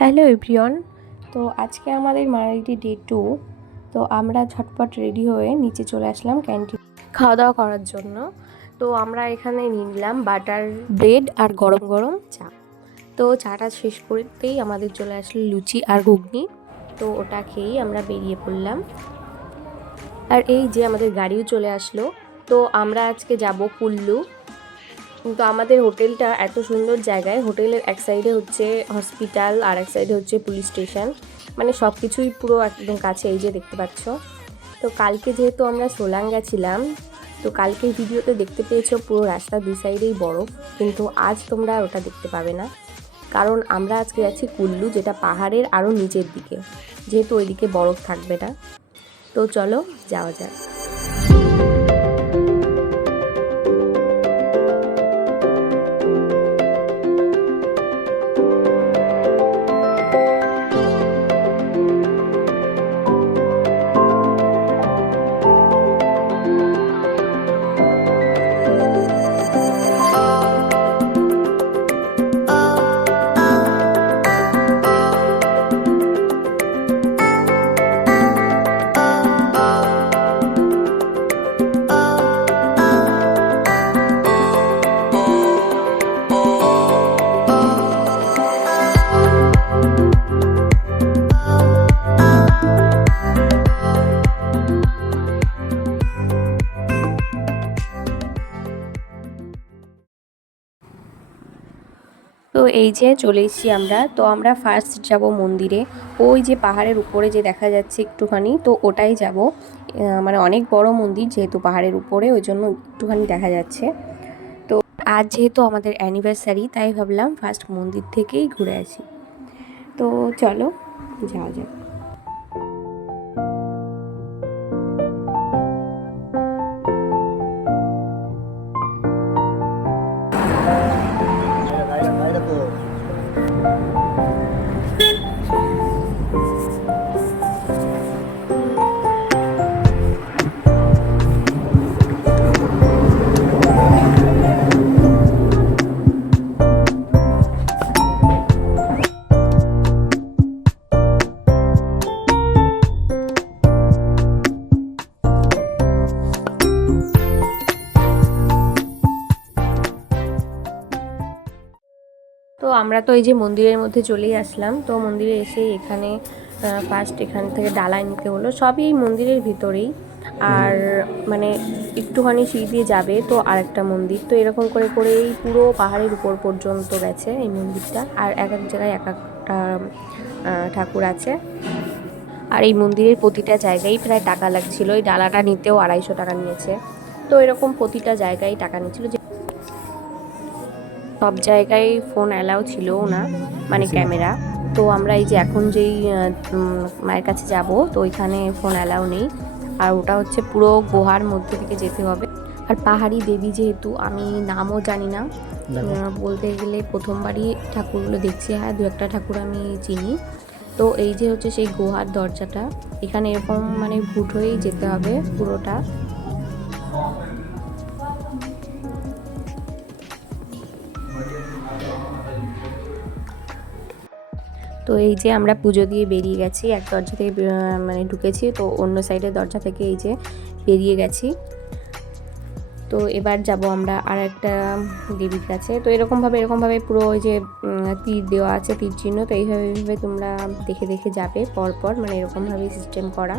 Hello everyone. তো আজকে আমাদের মানালিতে ডে 2। তো আমরা ঝটপট রেডি হয়ে নিচে চলে আসলাম ক্যান্টিন খাওয়া দাওয়া করার জন্য। তো আমরা এখানে নিয়ে নিলাম বাটার ব্রেড আর গরম গরম চা। তো চাটা শেষ করতেই আমাদের চলে আসলো লুচি আর ঘুগনি। তো ওটা খেয়েই আমরা বেরিয়ে পড়লাম। আর এই যে আমাদের গাড়িও চলে আসলো। তো আমরা আজকে যাব কুল্লু। কিন্তু আমাদের হোটেলটা এত সুন্দর জায়গায়, হোটেলের এক সাইডে হচ্ছে হসপিটাল আর এক সাইডে হচ্ছে পুলিশ স্টেশন, মানে সব কিছুই পুরো একদম কাছে, এই যে দেখতে পাচ্ছ। তো কালকে যেহেতু আমরা সোলাং গেছিলাম, তো কালকের ভিডিওতে দেখতে পেয়েছো পুরো রাস্তা দুই সাইডেই বরফ, কিন্তু আজ তোমরা ওটা দেখতে পাবে না, কারণ আমরা আজকে যাচ্ছি কুল্লু, যেটা পাহাড়ের আরও নিচের দিকে, যেহেতু ওইদিকে বরফ থাকবে না। তো চলো যাওয়া যাক। তো এই যে চলে এসেছি আমরা। তো আমরা ফার্স্ট যাব মন্দিরে, ওই যে পাহাড়ের উপরে যে দেখা যাচ্ছে একটুখানি, তো ওটাই যাব। মানে অনেক বড় মন্দির, যেহেতু পাহাড়ের উপরে, ওই জন্য একটুখানি দেখা যাচ্ছে। তো আজ যেহেতু আমাদের অ্যানিভার্সারি, তাই ভাবলাম ফার্স্ট মন্দির থেকেই ঘুরে আসি। তো চলো যাওয়া যাক। তো আমরা তো এই যে মন্দিরের মধ্যে চলেই আসলাম। তো মন্দিরে এসে এখানে ফার্স্ট এখান থেকে ডালাই নিতে হলো, সবই এই মন্দিরের ভিতরেই। আর মানে একটুখানি সিঁড়ি দিয়ে যাবে তো আরেকটা মন্দির, তো এরকম করে করেই পুরো পাহাড়ের উপর পর্যন্ত গেছে এই মন্দিরটা। আর এক এক জায়গায় এক একটা ঠাকুর আছে। আর এই মন্দিরের প্রতিটা জায়গায় প্রায় টাকা লাগছিল, এই ডালাটা নিতেও 250 টাকা নিয়েছে। তো এরকম প্রতিটা জায়গায় টাকা নিয়েছিল, সব জায়গায় ফোন অ্যালাউ ছিল না, মানে ক্যামেরা। তো আমরা এই যে এখন যেই মায়ের কাছে যাব, তো ওইখানে ফোন অ্যালাউ নেই। আর ওটা হচ্ছে পুরো গুহার মধ্যে থেকে যেতে হবে। আর পাহাড়ি দেবী যেহেতু, আমি নামও জানি না, বলতে গেলে প্রথমবারই ঠাকুরগুলো দেখছি। হ্যাঁ, দু একটা ঠাকুর আমি চিনি। তো এই যে হচ্ছে সেই গুহার দরজাটা, এখানে এরকম মানে ভুট হয়েই যেতে হবে পুরোটা। তো এই যে আমরা পুজো দিয়ে বেরিয়ে গেছি, এক দরজা থেকে মানে ঢুকেছি, তো অন্য সাইডের দরজা থেকে এই যে বেরিয়ে গেছি। তো এবার যাব আমরা আর একটা দেবীর কাছে। তো এরকমভাবে পুরো ওই যে তীর দেওয়া আছে, তীর চিহ্ন, তো এইভাবে তোমরা দেখে দেখে যাবে পরপর, মানে এরকমভাবেই সিস্টেম করা।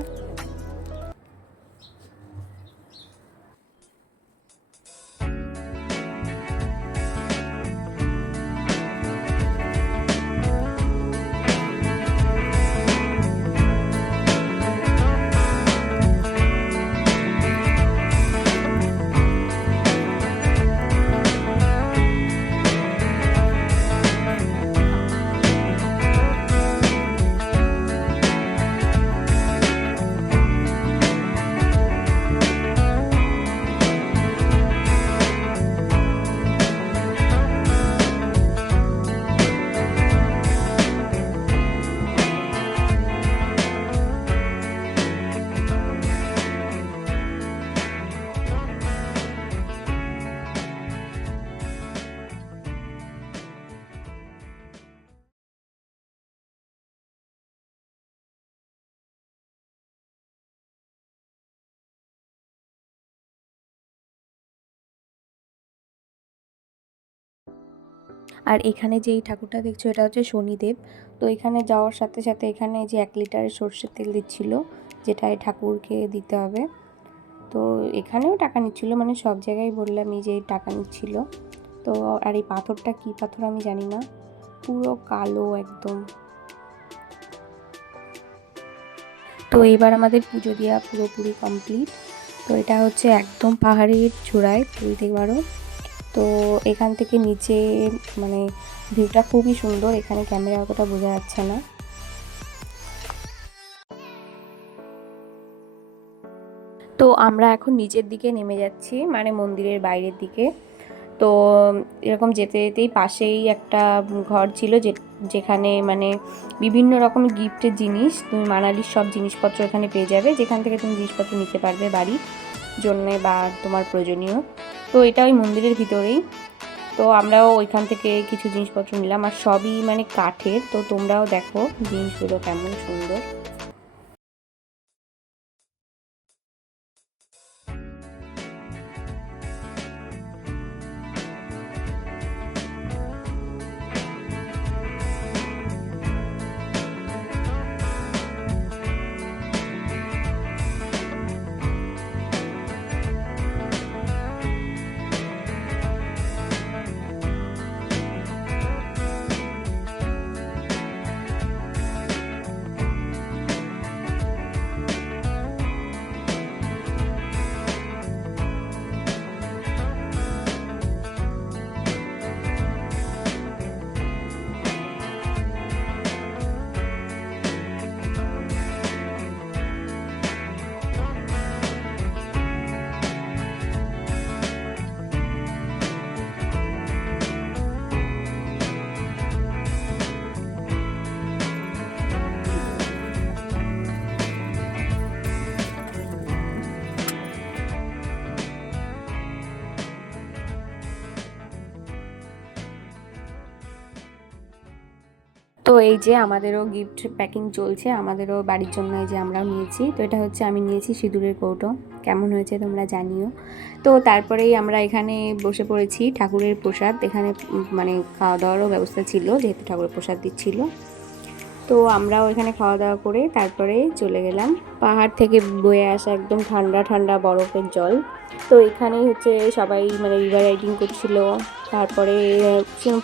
আর এখানে যে এই ঠাকুরটা দেখছো এটা হচ্ছে শনিদেব। তো এখানে যাওয়ার সাথে সাথে এখানে যে 1 লিটারের সর্ষের তেল দিচ্ছিল, যেটা এই ঠাকুরকে দিতে হবে। তো এখানেও টাকা নিচ্ছিল, মানে সব জায়গায় বললাম এই যে টাকা নিচ্ছিল। তো আর এই পাথরটা কী পাথর আমি জানি না, পুরো কালো একদম। তো এবার আমাদের পুজো দেওয়া পুরোপুরি কমপ্লিট। তো এটা হচ্ছে একদম পাহাড়ের চূড়ায় বলতে পারো। তো এখান থেকে নিচে মানে ভিউটা খুবই সুন্দর, এখানে ক্যামেরা অতটা বোঝা যাচ্ছে না। তো আমরা এখন নিচের দিকে নেমে যাচ্ছি, মানে মন্দিরের বাইরের দিকে। তো এরকম যেতে যেতেই পাশেই একটা ঘর ছিল যেখানে মানে বিভিন্ন রকমের গিফটের জিনিস, তুমি মানালির সব জিনিসপত্র এখানে পেয়ে যাবে, যেখান থেকে তুমি জিনিসপত্র নিতে পারবে বাড়ির জন্যে বা তোমার প্রয়োজনীয়। তো এটা ওই মন্দিরের ভিতরেই। তো আমরাও ওইখান থেকে কিছু জিনিসপত্র নিলাম, আর সবই মানে কাঠের। তো তোমরাও দেখো জিনিসগুলো কেমন সুন্দর। তো এই যে আমাদেরও গিফট প্যাকিং চলছে, আমাদেরও বাড়ির জন্য এই যে আমরাও নিয়েছি। তো এটা হচ্ছে আমি নিয়েছি সিঁদুরের কৌটো, কেমন হয়েছে তোমরা জানিও। তো তারপরেই আমরা এখানে বসে পড়েছি ঠাকুরের প্রসাদ। এখানে মানে খাওয়া দাওয়ারও ব্যবস্থা ছিল, যেহেতু ঠাকুরের প্রসাদ দিচ্ছিল। তো আমরাও এখানে খাওয়া দাওয়া করে তারপরে চলে গেলাম পাহাড় থেকে বয়ে আসা একদম ঠান্ডা ঠান্ডা বরফের জল। তো এখানেই হচ্ছে সবাই মানে রিভার রাইডিং করছিল, তারপরে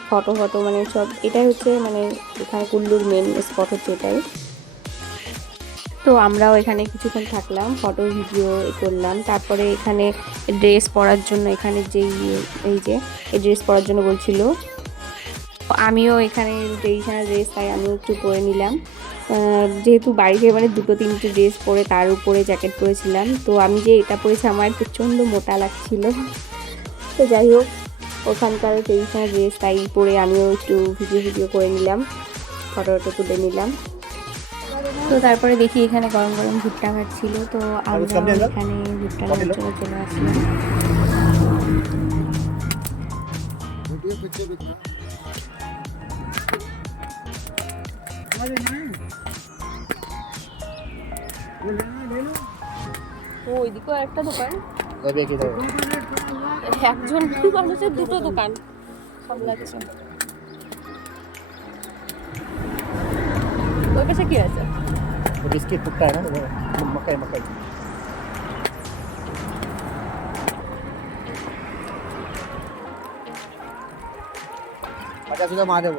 ফটো মানে সব। এটাই হচ্ছে মানে এখানে কুল্লুর মেন স্পট হচ্ছে এটাই। তো আমরাও এখানে কিছুক্ষণ থাকলাম, ফটো ভিডিও করলাম। তারপরে এখানে ড্রেস পরার জন্য এখানে যেই এই যে এই ড্রেস পরার জন্য বলছিল, আমিও এখানে ট্রেডিশনাল ড্রেস তাই আমিও একটু পরে নিলাম। যেহেতু বাড়িতে মানে 2-3টে ড্রেস পরে তার উপরে জ্যাকেট পরেছিলাম। তো আমি যে এটা পরেছি আমার প্রচণ্ড মোটা লাগছিল। তো যাই হোক, ওখানকার ট্রেডিশনাল ড্রেস তাই পরে আমিও একটু ভিডিও করে নিলাম, ফটো তুলে নিলাম। তো তারপরে দেখি এখানে গরম গরম ভুট্টা খাচ্ছিল। তো আমরা এখানে ভুট্টা খাওয়ার জন্য চলে আসলাম। ওইদিকেও একটা দোকান, একজন মানুষের 2টো দোকান সামলাচ্ছে। ওই পাশে কি আছে? बिस्किट टुकड़ा है ना, मकई मकई। अच्छा सुधा महादेव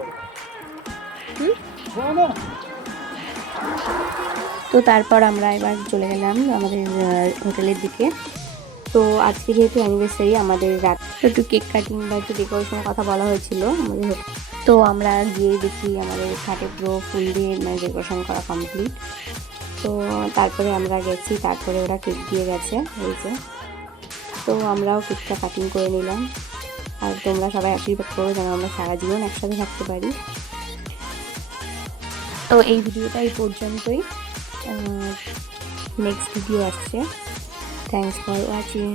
তো তারপর আমরা এবার চলে গেলাম আমাদের হোটেলের দিকে। তো আজকে যেহেতু অ্যানিভার্সারি আমাদের রাত একটু কেক কাটিং বা একটু ডেকোরেশনের কথা বলা হয়েছিল আমাদের হোটেল। তো আমরা গিয়ে দেখি আমাদের খাটে পুরো ফুল দিয়ে মানে ডেকোরেশন করা কমপ্লিট। তো তারপরে আমরা গেছি, তারপরে ওরা কেক দিয়ে গেছে এই যে। তো আমরাও কেকটা কাটিং করে নিলাম। আর তোমরা সবাই আশীর্বাদ করো যেন আমরা সারা জীবন একসাথে থাকতে পারি। তো এই ভিডিওটা এই পর্যন্তই, নেক্সট ভিডিও আসছে। Thanks for watching.